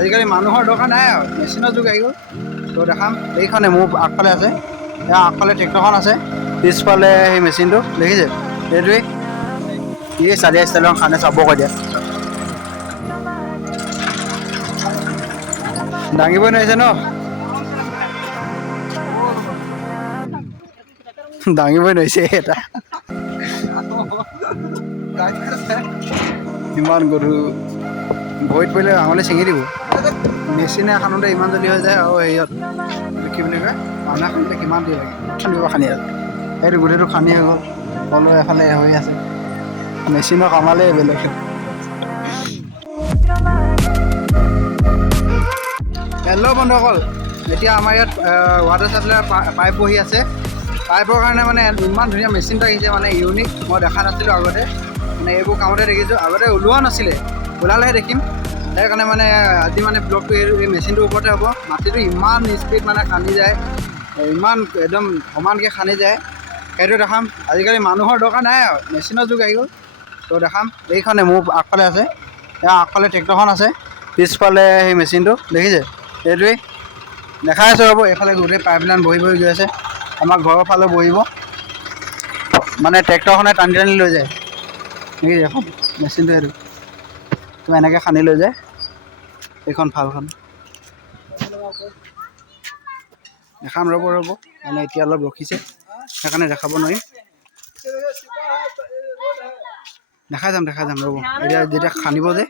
আজিকালি মানুহৰ দৰকাৰ নাই আৰু মেচিনৰ যুগ আহি গ'ল। তো দেখাম এইখনে মোৰ আগফালে আছে, এয়া আগফালে ট্ৰেক্টৰখন আছে, পিছফালে সেই মেচিনটো দেখিছে, সেইটোৱেই এই চালিয়া ষ্টাইলৰ খানে চাব কৈ দিয়া। দাঙিবই নোৱাৰিছে ন, দাঙিবই নোৱাৰিছে এটা ইমান গধুৰ, ভৰিত পৰিলে আঙুলি ছিঙি দিব। মেচিনে খানোতে ইমান জল্দি হৈ যায় আৰু হেৰিয়ত কি বুলি কয় মানুহে খানোতে কিমান দেৰি লাগে, খান্দিব খান্দি আছে সেইটো গোটেইটো খান্দি হৈ গ'ল, কলৈ এফালে হৈ আছে, মেচিনৰ কামালেই বেলেগ। হেল্ল' বন্ধুসকল, এতিয়া আমাৰ ইয়াত ৱাটাৰ চাপ্লাই পাইপ বহি আছে। পাইপৰ কাৰণে মানে ইমান ধুনীয়া মেচিন এটা আহিছে, মানে ইউনিক, মই দেখা নাছিলোঁ আগতে, মানে এইবোৰ কামতে দেখিছোঁ, আগতে ওলোৱা নাছিলে, ওলালেহে দেখিম। সেইকাৰণে মানে আজি মানে ব্লগটো এই মেচিনটোৰ ওপৰতে হ'ব। মাটিটো ইমান স্পীড মানে খান্দি যায়, ইমান একদম সমানকৈ খান্দি যায়, সেইটো দেখাম। আজিকালি মানুহৰ দৰকাৰ নাই আৰু মেচিনৰ যুগ আহি গ'ল। তো দেখাম এইখনে মোৰ আগফালে আছে, এয়া আগফালে ট্ৰেক্টৰখন আছে, পিছফালে সেই মেচিনটো দেখিছে, সেইটোৱেই দেখাই আছোঁ। ৰ'ব, এইফালে গোটেই পাইপলাইন বহি বহি গৈ আছে, আমাৰ ঘৰৰ ফালে বহিব, মানে ট্ৰেক্টৰখনে টানি টানি লৈ যায়, দেখিছে এখন মেচিনটো, সেইটো তো এনেকৈ খান্দি লৈ যায় এইখন ভালখন। দেখাম ৰ'ব, মানে এতিয়া অলপ ৰখিছে সেইকাৰণে দেখাব নোৱাৰিম। দেখাই যাম ৰ'ব, এতিয়া যেতিয়া খান্দিব যে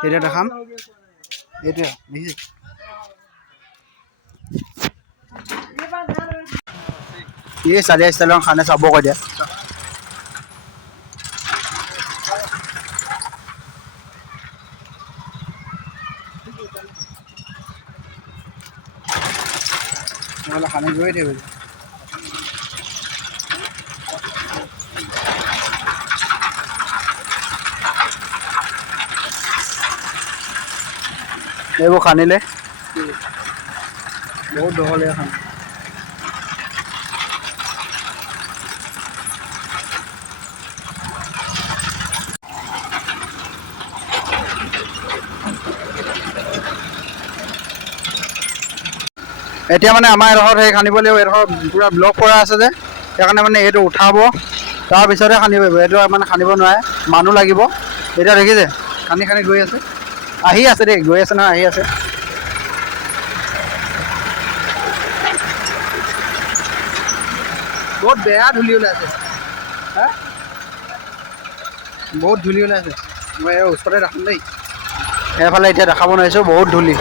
তেতিয়া দেখাম। এইটোৱে দেখিছে, এই চালিয়া ষ্টাইলৰ খানে চাব কৈ দিয়া। নহ'লে খানে গৈ থাকিব। এইবোৰ খান্দিলে বহুত দহলীয়া খান। এতিয়া মানে আমাৰ এডোখৰত সেই খান্দিব লাগিব, এডোখৰ পূৰা ব্লক কৰা আছে যে, সেইকাৰণে মানে এইটো উঠাব, তাৰপিছতহে খান্দিব পাৰিব। এইটো মানে খান্দিব নোৱাৰে, মানুহ লাগিব। এতিয়া দেখিছে খান্দি খান্দি গৈ আছে, আহি আছে দেই, গৈ আছে নহয়, আহি আছে। বহুত বেয়া ধূলি ওলাইছে, হা বহুত ধূলি ওলাইছে, মই এই ওচৰতে ৰাখোঁ দেই, সেইফালে এতিয়া দেখাব নোৱাৰিছোঁ, বহুত ধূলি,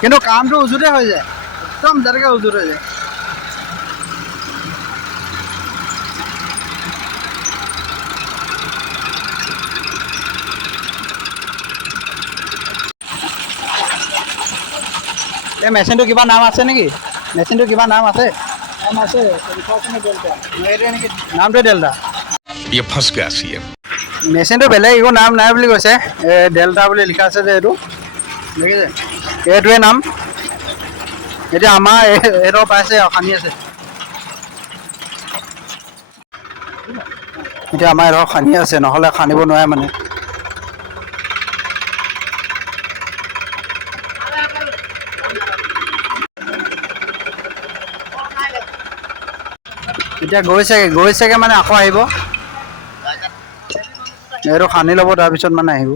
কিন্তু কামটো উজুতে হৈ যায়, একদম যেনেকৈ উজুত হৈ যায়। এই মেচিনটো কিবা নাম আছে নেকি? মেচিনটো কিবা নাম আছে? নাম আছে, এইটোৱে নেকি নামটোৱে ডেল্টা? মেচিনটো বেলেগ একো নাম নাই বুলি কৈছে, ডেল্টা বুলি লিখা আছে যে, এইটো দেখিছে, এইটোৱে নাম। এতিয়া আমাৰ এইটো পাইছে আৰু খান্দি আছে, এতিয়া আমাৰ এডোখৰ খান্দি আছে, নহ'লে খান্দিব নোৱাৰে মানে। এতিয়া গৈছেগে মানে আকৌ আহিব, এইটো খান্দি ল'ব, তাৰপিছত মানে আহিব।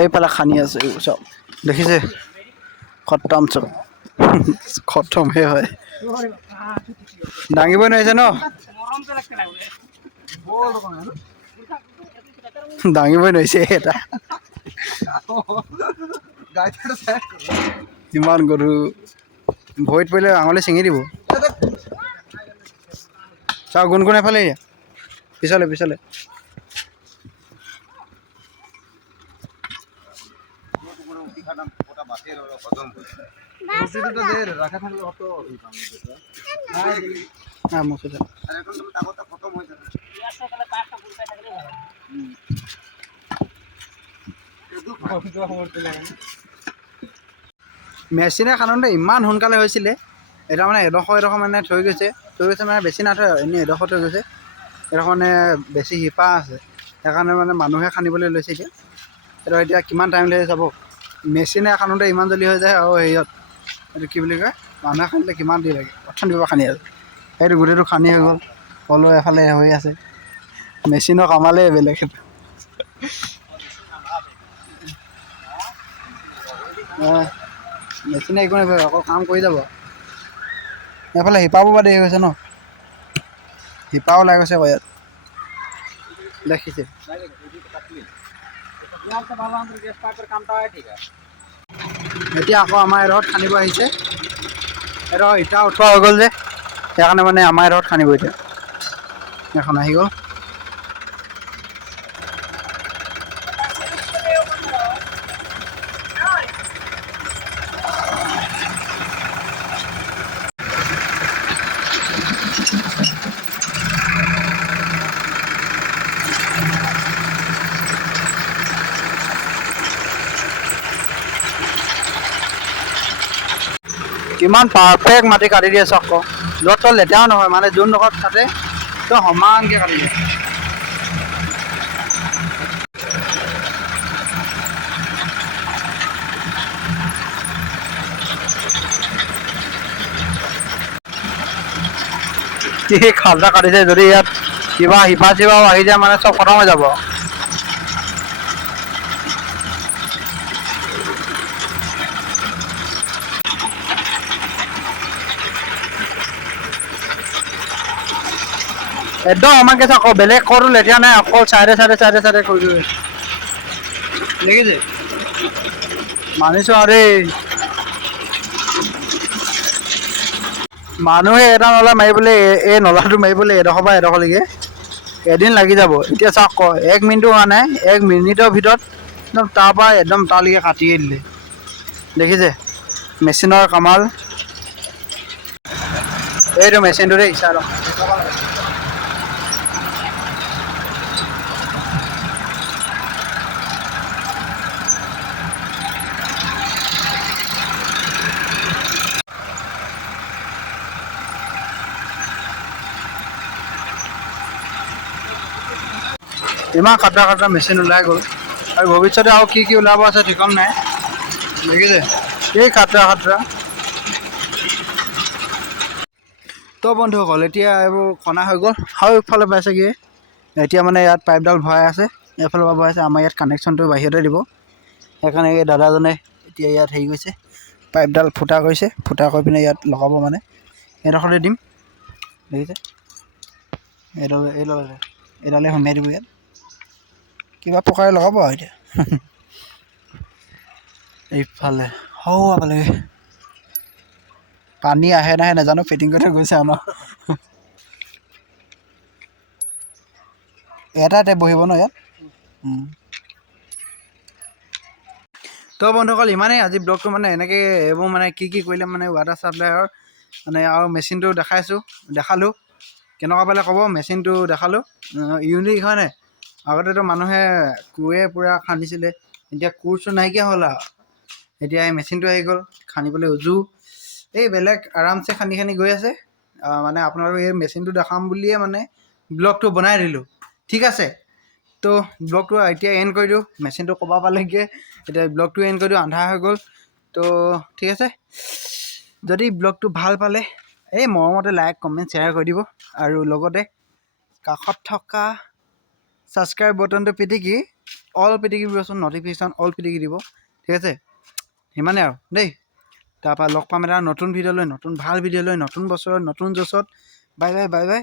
এইফালে খান্দি আছে চব, দেখিছে, খতম চব খতমহে হয়, দাঙিবই নোৱাৰিছে ন, দাঙিবই নোৱাৰিছে এটা ইমান গধুৰ, ভৰিত পৰিলে আঙুলি ছিঙি দিব। চাওক গুণ এফালে পিছলে মেচিনে খানোতে ইমান সোনকালে হৈছিলে, এটা মানে এডোখৰ মানে থৈ গৈছে মানে বেছি নাথয়, এনেই এডোখৰ থৈ গৈছে, এডোখৰ মানে বেছি শিপা আছে, সেইকাৰণে মানে মানুহে খান্দিবলৈ লৈছে। এতিয়া সেইটো এতিয়া কিমান টাইম লাগে যাব মেচিনে খানোতে ইমান জল্দি হৈ যায় আৰু হেৰিয়ত এইটো কি বুলি কয় মানুহে খানিলে কিমান দেৰি লাগে প্ৰথম দিব খানি আছে সেইটো গোটেইটো খানি হৈ গ'ল পল এফালে হৈ আছে মেচিনৰ কামালেই বেলেগ মেচিনে একো নাপায় আকৌ কাম কৰি যাব এইফালে শিপাবোৰ পৰা দেৰি হৈছে ন শিপাও ওলাই গৈছে আকৌ ইয়াত দেখিছে এতিয়া আকৌ আমাৰ এডোখৰত খান্দিব আহিছে এডোখৰ ইটা উঠোৱা হৈ গ'ল যে সেইকাৰণে মানে আমাৰ এডোখৰত খান্দিব এতিয়া এখন আহি গ'ল কিমান পাৰফেক্ট মাটি কাটি দিয়ে চাওক আকৌ য'ত ত'ত লেতেৰাও নহয় মানে যোনডোখৰত কাটে তো সমানকৈ কাটি দিয়ে কি খালটা কাটিছে যদি ইয়াত কিবা শিপা চিপাও আহি যায় মানে চব খতম হৈ যাব একদম আমাকে আকৌ বেলেগ কৰো লেতেৰা নাই অকল চাইডে কৰি দিওঁ দেখিছে মানিছো আৰু দেই মানুহে এটা নলা মাৰিবলৈ এই নলাটো মাৰিবলৈ এডোখৰ পৰা এডোখৰলৈকে এদিন লাগি যাব এতিয়া চাওক আকৌ 1 মিনিটো হোৱা নাই 1 মিনিটৰ ভিতৰত একদম তাৰ পৰা একদম তালৈকে কাটিয়ে দিলে দেখিছে মেচিনৰ কামাল এইটো মেচিনটো দেই চাই লওক ইমান খাটৰা মেচিন ওলাই গ'ল আৰু ভৱিষ্যতে আৰু কি ওলাব আছে ঠিকন নাই দেখিছে এই খাটৰা তো বন্ধুসকল এতিয়া এইবোৰ খনা হৈ গ'ল আৰু ইফালে পাইছেগৈ এতিয়া মানে ইয়াত পাইপডাল ভৰাই আছে এইফালৰ পৰা ভৰাই আছে আমাৰ ইয়াত কানেকশ্যনটো বাহিৰতে দিব সেইকাৰণে এই দাদাজনে এতিয়া ইয়াত হেৰি কৰিছে পাইপডাল ফুটা কৰিছে ফুটা কৰি পিনে ইয়াত লগাব মানে এইডোখৰতে দিম দেখিছে এইডালে সোমাই দিব ইয়াত কিবা প্ৰকাৰে লগাব আৰু এতিয়া এইফালে পালেগৈ পানী আহে নাহে নাজানো ফিটিং কৰি থৈ গৈছে আৰু ন এটা টেপ বহিব ন ইয়াত তো বন্ধুসকল ইমানেই আজি ব্লগটো মানে এনেকৈ এইবোৰ মানে কি কৰিলে মানে ৱাটাৰ ছাপ্লাইৰ মানে আৰু মেচিনটো দেখালোঁ কেনেকুৱা পালে ক'ব মেচিনটো দেখালোঁ ইউনিক হয় নাই আগতেতো মানুহে কোৰে পূৰা খান্দিছিলে এতিয়া কোৰটো নাইকিয়া হ'ল আৰু এতিয়া এই মেচিনটো আহি গ'ল খান্দিবলৈ উজু এই বেলেগ আৰামছে খান্দি গৈ আছে মানে আপোনালোকে এই মেচিনটো দেখাম বুলিয়ে মানে ব্লগটো বনাই দিলোঁ ঠিক আছে তো ব্লগটো এতিয়া এণ্ড কৰি দিওঁ মেচিনটো ক'ব পালেগৈ এতিয়া ব্লগটো এণ্ড কৰি দিওঁ আন্ধাৰ হৈ গ'ল তো ঠিক আছে যদি ব্লগটো ভাল পালে এই মৰমতে লাইক কমেণ্ট শ্বেয়াৰ কৰি দিব আৰু লগতে কাষত থকা ছাবস্ক্ৰাইব বটনটো পিটিকি অল পিটিকি দিবচোন নটিফিকেশ্যন অল পিটিকি দিব ঠিক আছে সিমানে আৰু দেই তাৰপৰা লগ পাম এটা নতুন ভিডিঅ' লৈ নতুন ভাল ভিডিঅ' লৈ নতুন বছৰত নতুন জছত বাই বাই